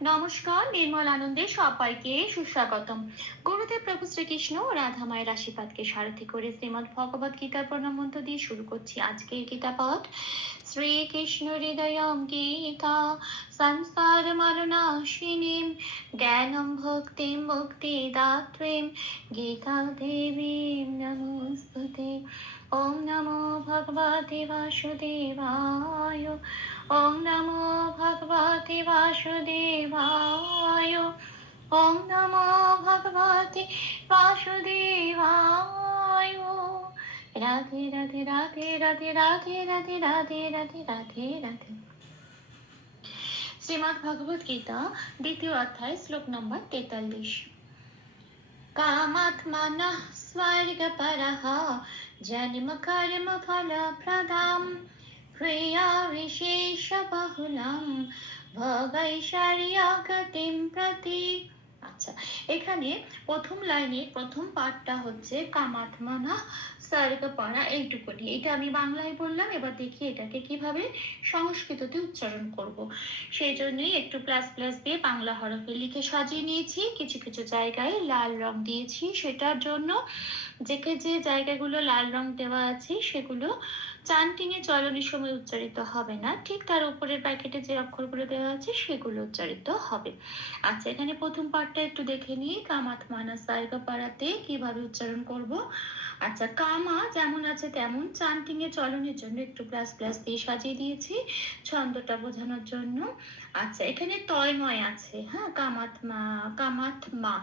নমস্কার, নির্মল আনন্দে সবাইকে সুস্বাগতম। গুরুদেব প্রভু শ্রীকৃষ্ণ রাধা মায়ের আশীর্বাদকে সারথি করে শ্রীমদ ভগবত গীতার প্রণামন্ত দিয়ে শুরু করছি আজকের গীতা পাঠ শ্রীকৃষ্ণ হৃদয়ম গীতা জ্ঞানম ভক্তিম মুক্তি দাত্রীম গীতা দেবীম নমস্তুতে ওম নমো ভগবতে বাসুদেবায় ওম নমো ভগবতে বাসুদেবায় ওম নমো ভগবতে বাসুদেবায় রাধে রাধে রাধে রাধে রাধে রাধে রাধে রাধে রাধে রাধে শ্রীমদ ভগবত গীতা, দ্বিতীয় অধ্যায়, শ্লোক নম্বর তেতাল্লিশ। কামাত্মান স্বর্গ পর জন্ম কর্ম ফল প্রদাম, ক্রিয়া বিশেষ বহুলম, ভোগৈশ্বর্য গতিম প্রতীক। আচ্ছা এখানে প্রথম লাইনে প্রথম পাঠটা হচ্ছে কামাত্মনা স্বর্গ পড়া এইটুকুনি। এটা আমি বাংলায় বললাম, এবার দেখি এটাকে কীভাবে সংস্কৃততে উচ্চারণ করব। সেই জন্যই একটু প্লাস প্লাস দিয়ে বাংলা হরফে লিখে সাজিয়ে নিয়েছি। কিছু কিছু জায়গায় লাল রং দিয়েছি সেটার জন্য যেকে যে জায়গাগুলো লাল রং দেওয়া আছে, সেগুলো চান্টিং এ চলনের সময় উচ্চারিত হবে না। ঠিক তার উপরের প্যাকেটে যে অক্ষরগুলো দেওয়া আছে, সেগুলো উচ্চারিত হবে। আচ্ছা এখানে প্রথম পার্টটা একটু দেখে নিই। কামাত মানা সাইগা পাড়াতে কীভাবে উচ্চারণ করব? আচ্ছা কামা যেমন আছে তেমন চান্টিং এ চলনের জন্য একটু প্লাস প্লাস দিয়ে সাজিয়ে দিয়েছি ছন্দটা বোঝানোর জন্য। আচ্ছা এখানে তয়ময় আছে হ্যাঁ? কামাত মা কামাত মা।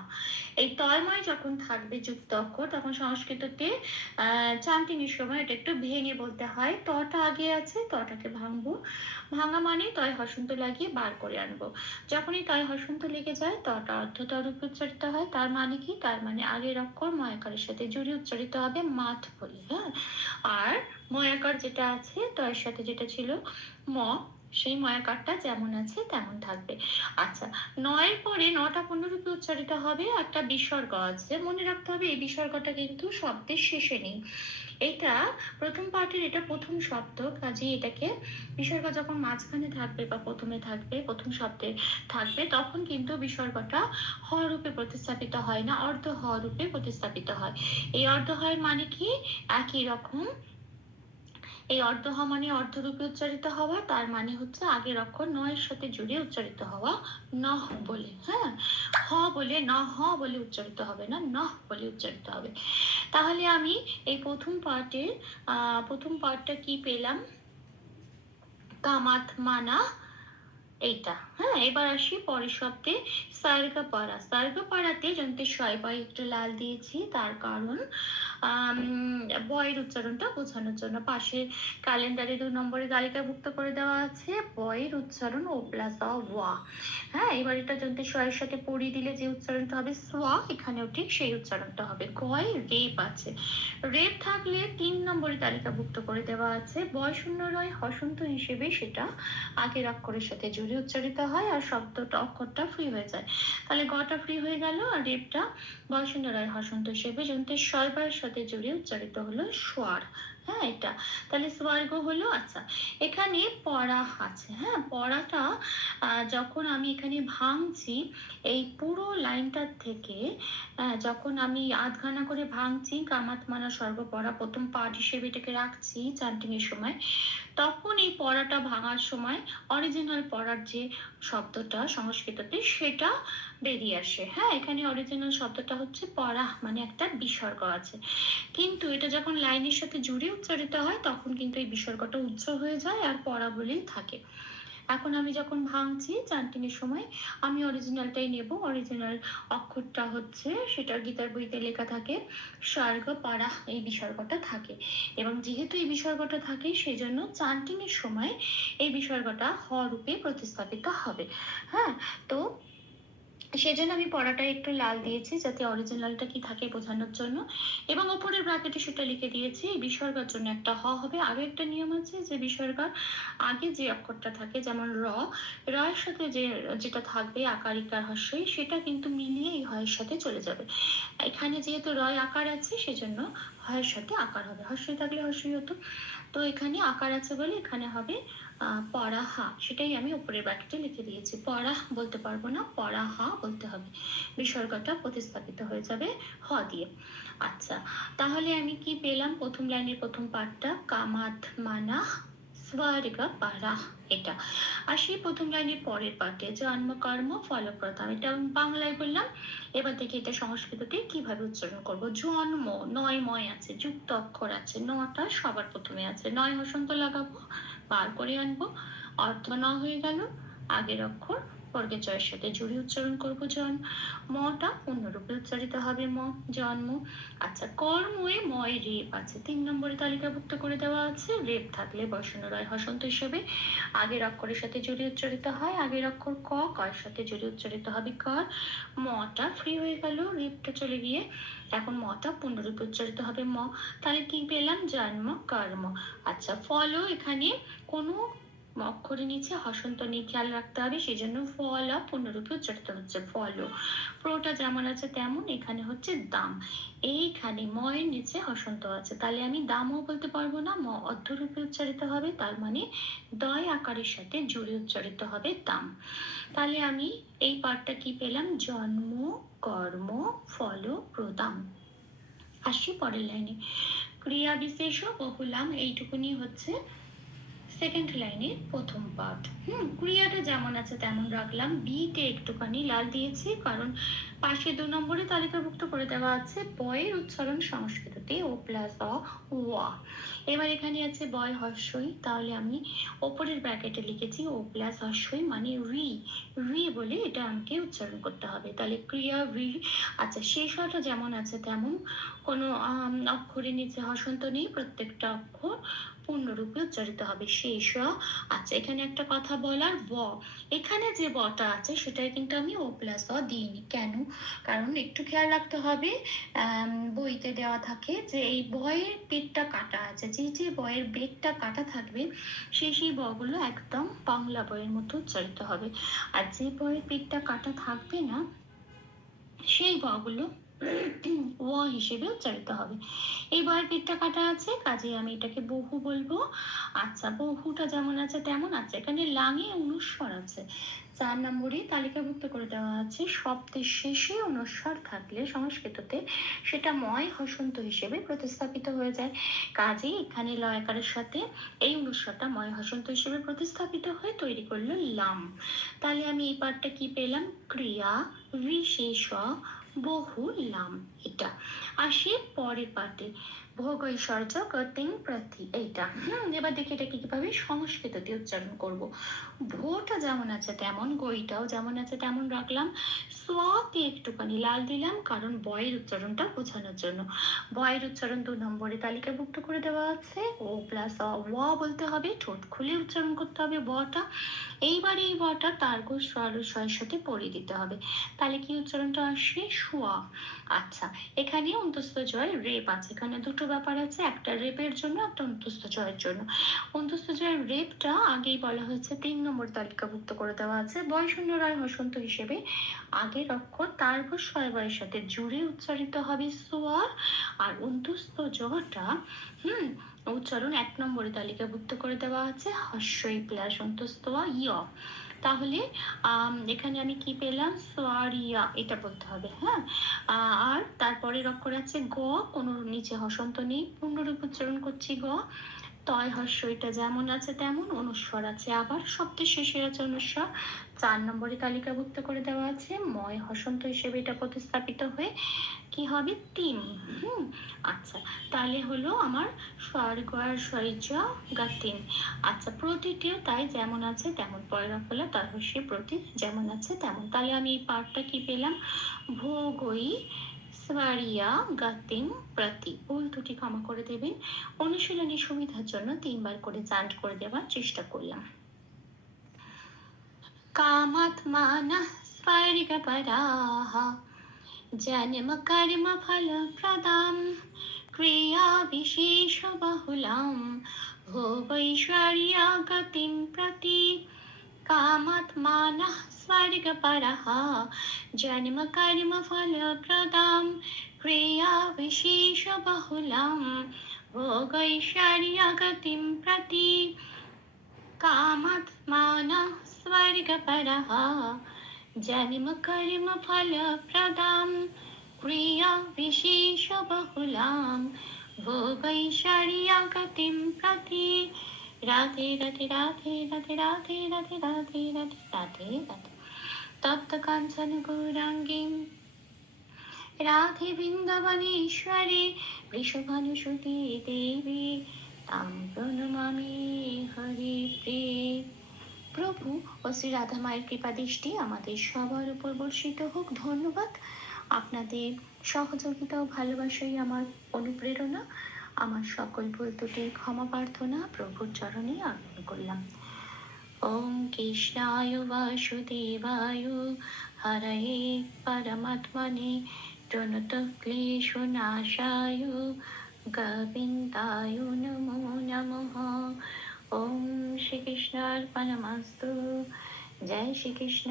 এই তয়ময় যখন থাকবে যুক্ত অক্ষর, তখন সংস্কৃততে এর সময় এটা একটু ভেঙে বলতে হয়। তটা আগে আছে, তটাকে ভাঙবো। ভাঙা মানে তয় হসন্ত লাগিয়ে বার করে আনব। যখনই তয় হসন্ত লেগে যায়, তটা অর্ধতর রূপে উচ্চারিত হয়। তার মানে কি? তার মানে আগের অক্ষর ময়াকারের সাথে জুড়ে উচ্চারিত হবে মাথ বলে হ্যাঁ? আর ময়াকার যেটা আছে, তয়ের সাথে যেটা ছিল ম সেই ময়াকারটা যেমন আছে তেমন থাকবে। আচ্ছা নয়ের পরে নটা পূর্ণরূপে উচ্চারিত হবে একটা বিসর্গ আছে। মনে রাখতে হবে এই বিসর্গটা কিন্তু শব্দের শেষে নেই। এটা প্রথম পার্টের এটা প্রথম শব্দ কাজে এটাকে বিসর্গ যখন মাঝখানে থাকবে বা প্রথমে থাকবে, প্রথম শব্দে থাকবে, তখন কিন্তু বিসর্গটা হ রূপে প্রতিস্থাপিত হয় না, অর্ধ হ রূপে প্রতিস্থাপিত হয়। এই অর্ধ হয় মানে কি? একই রকম এই অর্ধ হ মানে অর্ধরূপে উচ্চারিত হওয়া, তার মানে হচ্ছে আগের অক্ষর নয়ের সাথে জুড়ে উচ্চারিত হওয়া নহ বলে হ্যাঁ? হ বলে ন হ বলে উচ্চারিত হবে না, নহ বলে উচ্চারিত হবে। তাহলে আমি এই প্রথম পার্টের প্রথম পার্টটা কি পেলাম? কামাত মানা এইটা হ্যাঁ? এবার আসি পরের শব্দে সার্গা পাড়া সার্গা পাড়াতে যন্ত্রের ছয় বয় একটু লাল দিয়েছি, তার কারণ বয়ের উচ্চারণটা বোঝানোর জন্য। পাশে ক্যালেন্ডারে দুই নম্বরে তালিকাভুক্ত করে দেওয়া আছে বয়ের উচ্চারণ ও প্লাস ওয়া হ্যাঁ এবার এটা যন্ত্রের ছয়ের সাথে পড়িয়ে দিলে যে উচ্চারণটা হবে সোয়া এখানেও ঠিক সেই উচ্চারণটা হবে। গয়, রেপ আছে। রেপ থাকলে তিন নম্বরে তালিকাভুক্ত করে দেওয়া আছে। বয় শূন্য রয় হসন্ত হিসেবে সেটা আগের অক্ষরের সাথে জুড়ে উচ্চারিত হয় আর শব্দটা, অক্ষরটা ফ্রি হয়ে যায়। তাহলে গটা ফ্রি হয়ে গেল আর রেপটা বয় শূন্য রয় হসন্ত হিসেবে যন্ত্রের স্বরবার সাথে জুড়ে উচ্চারিত হলো স্বর। হ্যাঁ এটা। তাহলে স্বর্গ হলো আচ্ছা এখানে পড়া আছে। হ্যাঁ পড়াটা যখন আমি এখানে ভাঙছি, এই পুরো লাইনটার থেকে যখন আমি আধখানা করে ভাঙছি, কামাত মানা স্বর্গ পড়া, প্রথম পাঠ হিসেবে এটাকে রাখছি চান্টিং এর সময়, তখন এই পড়াটা ভাঙার সময় অরিজিনাল পড়ার যে শব্দটা সংস্কৃততে, সেটা বেরিয়ে আসে। হ্যাঁ এখানে অরিজিনাল শব্দটা হচ্ছে পড়া মানে একটা বিসর্গ আছে। কিন্তু এটা যখন লাইনের সাথে জুড়ে উচ্চারিত হয়, তখন কিন্তু এই বিসর্গটা উচ্চ হয়ে যায় আর পড়া বলেই থাকে। এখন আমি যখন ভাঙছি চান্টিং এর সময়, আমি অরিজিনালটাই নেব। অরিজিনাল অক্ষরটা হচ্ছে, সেটার গীতার বইতে লেখা থাকে, স্বর্গ পাড়া এই বিসর্গটা থাকে। এবং যেহেতু এই বিসর্গটা থাকে সেই জন্য চান্টিং এর সময় এই বিসর্গটা হ রূপে প্রতিস্থাপিত হবে। হ্যাঁ তো সেজন্য আমি পড়াটা একটু লাল দিয়েছি যাতে অরিজিনালটা কি থাকে বোঝানোর জন্য। এবং ওপরের ব্র্যাকেটে সেটা লিখে দিয়েছি বিসর্গার জন্য একটা হ হবে। আরও একটা নিয়ম আছে যে বিসর্গার আগে যে অক্ষরটা থাকে, যেমন র রয়ের সাথে যে, যেটা থাকবে আকার, ইকার, হস্যই, সেটা কিন্তু মিলিয়ে এই হয়ের সাথে চলে যাবে। এখানে যেহেতু রয় আকার আছে, সেজন্য হয়ের সাথে আকার হবে। হস্যই থাকলে হস্যই হতো। তো এখানে আকার আছে বলে এখানে হবে পড়াহা সেটাই আমি উপরের ব্র্যাকেটে লিখে দিয়েছি। পড়া বলতে পারব না পড়াহা বলতে হবে। বিসর্গটা প্রতিস্থাপিত হয়ে যাবে হ দিয়ে। আচ্ছা তাহলে আমি কি পেলাম প্রথম লাইনের প্রথম পার্টটা কামাত মানা পারা এটা। আর সেই প্রথম লাইনের পরের পার্টে জন্ম, কর্ম এটা বাংলায় বললাম। এবার দেখি এটা সংস্কৃততে কীভাবে উচ্চারণ করব? জন্ম, নয় ময় আছে, যুক্ত অক্ষর আছে, নটা সবার প্রথমে আছে। নয় হসন্ত লাগাবো বার করে আনব। অর্থ ন হয়ে গেল আগের অক্ষর বর্গের জয়ের সাথে জুড়ে উচ্চারণ করব, জন মটা অন্যরূপে উচ্চারিত হবে ম জন্ম আচ্ছা কর্মে ময় রেপ আছে। তিন নম্বরে তালিকাভুক্ত করে দেওয়া আছে, রেপ থাকলে বসানো রয় হসন্ত হিসেবে। আগের অক্ষরের সাথে জুড়ে উচ্চারিত হয়, আগের অক্ষর ক কর সাথে জুড়ে উচ্চারিত হবে কর। মটা ফ্রি হয়ে গেল, রেপটা চলে গিয়ে। এখন মটা পূর্ণরূপে উচ্চারিত হবে ম। তাহলে কি পেলাম? জন্ম কর্ম আচ্ছা ফলও এখানে কোনো অক্ষরের নিচে হসন্ত নিয়ে খেয়াল রাখতে হবে সেই জন্য ফল পূর্ণরূপে উচ্চারিত হচ্ছে ফল প্রোটা যেমন আছে তেমন এখানে হচ্ছে দাম। এইখানে ময়ের নিচে হসন্ত আছে। তাহলে আমি দামও বলতে পারব না, ম অর্ধরূপে উচ্চারিত হবে, তার মানে দয় আকারের সাথে জুড়ে উচ্চারিত হবে দাম। তাহলে আমি এই পার্টটা কি পেলাম? জন্ম, কর্ম, ফল প্রদাম আসি পরের লাইনে ক্রিয়া বিশেষ বহুলাম, এইটুকুনি হচ্ছে সেকেন্ড লাইনের প্রথম পার্ট হুম, ক্রিয়াটা যেমন আছে তেমন রাখলাম। বিতে একটুখানি লাল দিয়েছি, কারণ পাশে দু নম্বরে তালিকাভুক্ত করে দেওয়া আছে বয়ের উচ্চারণ সংস্কৃততে ও প্লাস অ ওয়া এবার এখানে আছে বয় হর্ষই তাহলে আমি ওপরের ব্র্যাকেটে লিখেছি ও প্লাস হর্ষই মানে রি। রি বলে এটা আমাকে উচ্চারণ করতে হবে। তাহলে ক্রিয়া, রি আচ্ছা শেষ হওয়াটা যেমন আছে তেমন। কোনো অক্ষরের নিচে হসন্ত নেই, প্রত্যেকটা অক্ষর পূর্ণরূপে উচ্চারিত হবে। শেষ আচ্ছা এখানে একটা কথা বলার ব। এখানে যে বটা আছে, সেটাই কিন্তু আমি ও প্লাস অ দিইনি। কেন? কারণ একটু খেয়াল রাখতে হবে বইতে দেওয়া থাকে যে এই বয়ের পেটটা কাটা আছে। যে যে বয়ের বেগটা কাটা থাকবে, সেই সেই বগুলো একদম বাংলা বইয়ের মতো উচ্চারিত হবে। আর যে বয়ের পেটটা কাটা থাকবে না, সেই বগুলো ও হিসেবে উচ্চারিত হবে। এই বয়ের পেটটা কাটা আছে, কাজে আমি এটাকে বহু বলব। আচ্ছা বহুটা যেমন আছে তেমন আছে। এখানে লাঙে অনুস্বর আছে। চার নম্বরে তালিকাভুক্ত করে দেওয়া আছে। শব্দের শেষে অনুস্বর থাকলে সংস্কৃততে সেটা ময় হসন্ত হিসেবে প্রতিস্থাপিত হয়ে যায়। কাজেই এখানে লয়কারের সাথে এই অনুস্বরটা ময় হসন্ত হিসেবে প্রতিস্থাপিত হয়ে তৈরি করল লাম। তাহলে আমি এই পার্টটা কি পেলাম? ক্রিয়া, বিশেষ বহু লাম এটা। আসি পরের পার্টে ভোগ ঐশ্বর্য প্রতি এইটা। হুম, এবার দেখি এটাকে কীভাবে সংস্কৃততে উচ্চারণ করব। ভোটা যেমন আছে তেমন গইটাও যেমন আছে তেমন রাখলাম। সোয়াতে একটুখানি লাল দিলাম, কারণ বয়ের উচ্চারণটা বোঝানোর জন্য। বয়ের উচ্চারণ দু নম্বরে তালিকাভুক্ত করে দেওয়া আছে। ও প্লাস ওয়া বলতে হবে, ঠোঁট খুলে উচ্চারণ করতে হবে বটা। এইবার এই বটা তার্গ স্বরের সাথে পড়ে দিতে হবে। তাহলে কি উচ্চারণটা আসবে? শোয়া। আচ্ছা এখানে অন্তস্থ জয় রেপ আছে। এখানে দুটো ব্যাপার আছে, একটা রেপের জন্য, একটা অন্তস্থ জয়ের জন্য। অন্তস্থ জয়ের রেপটা আগেই বলা হয়েছে, তিন নম্বর তালিকাভুক্ত করে দেওয়া আছে। বয়শূন্য রায় হসন্ত হিসেবে আগের অক্ষর তার্গ স্বয়বয়ের সাথে জুড়ে উচ্চারিত হবে সোয়ার আর অন্তস্থ জটা হুম উচ্চারণ এক নম্বরে তালিকাভুক্ত করে দেওয়া আছে। হস্যই প্লাস অন্তস্থ ইয় তাহলে এখানে আমি কি পেলাম? সোয়ারিয়া, এটা বলতে হবে হ্যাঁ? আর তারপরের অক্ষর আছে গ, কোনো নিচে হসন্ত নেই। পূর্ণরূপ উচ্চারণ করছি গ। তয় এটা যেমন আছে তেমন, অনুস্বর আছে আবার। শব্দের শেষে আছে অনুস্বর। চার নম্বরে তালিকাভুক্ত করে দেওয়া আছে। ময় হসন্ত হিসেবে এটা প্রতিস্থাপিত হয়ে কি হবে? তিন। হুম আচ্ছা। তাহলে হলো আমার স্বর্গ আর শৈর্য গাতিন আচ্ছা প্রতিটিও তাই যেমন আছে, তেমন পয়রা ফলা তার হচ্ছে প্রতি যেমন আছে, তেমন। তাহলে আমি এই পার্টটা কি পেলাম? ভোগই সারিয়া গাতিন প্রতি ভুল দুটি ক্ষমা করে দেবেন। অনুশীলনী সুবিধার জন্য তিনবার করে চান্ট করে দেওয়ার চেষ্টা করলাম। कामात्मानः स्वर्गपराः जन्मकर्मफलप्रदां क्रियाविशेषबहुलां भोगैश्वर्यागतिं प्रति कामात्मानः स्वर्गपरः जन्मकर्मफलप्रदां क्रियाविशेषबहुलां भोगैश्वर्यागतिं प्रति कामात्मानः स्वर्गपरः जन्मकर्मफलप्रदां क्रिया विशेषबहुलां भोगैश्वर्यगतिं प्रति राधे राधे राधे राधे राधे राधे राधे राधे राधे राधे তপ্তকাঞ্চন গৌরাঙ্গীম রাধে বৃন্দাবনেশ্বরী বৃষভানুসুতি দেবী তাম প্রণমামি হরি প্রিয়ে প্রভু ও শ্রী রাধা মায়ের কৃপা দৃষ্টি আমাদের সবার উপর বর্ষিত হোক। ধন্যবাদ। আপনাদের সহযোগিতা ও ভালোবাসাই আমার অনুপ্রেরণা। আমার সকল ভুল ত্রুটির ক্ষমা প্রার্থনা প্রভুর চরণে অর্পণ করলাম। ওম কৃষ্ণায় বাসুদেবায় হরয়ে পরমাত্মনে প্রণত ক্লেশনাশায় গোবিন্দায় নমো নমঃ। ওম শ্রীকৃষ্ণার্পণমস্তু জয় শ্রীকৃষ্ণ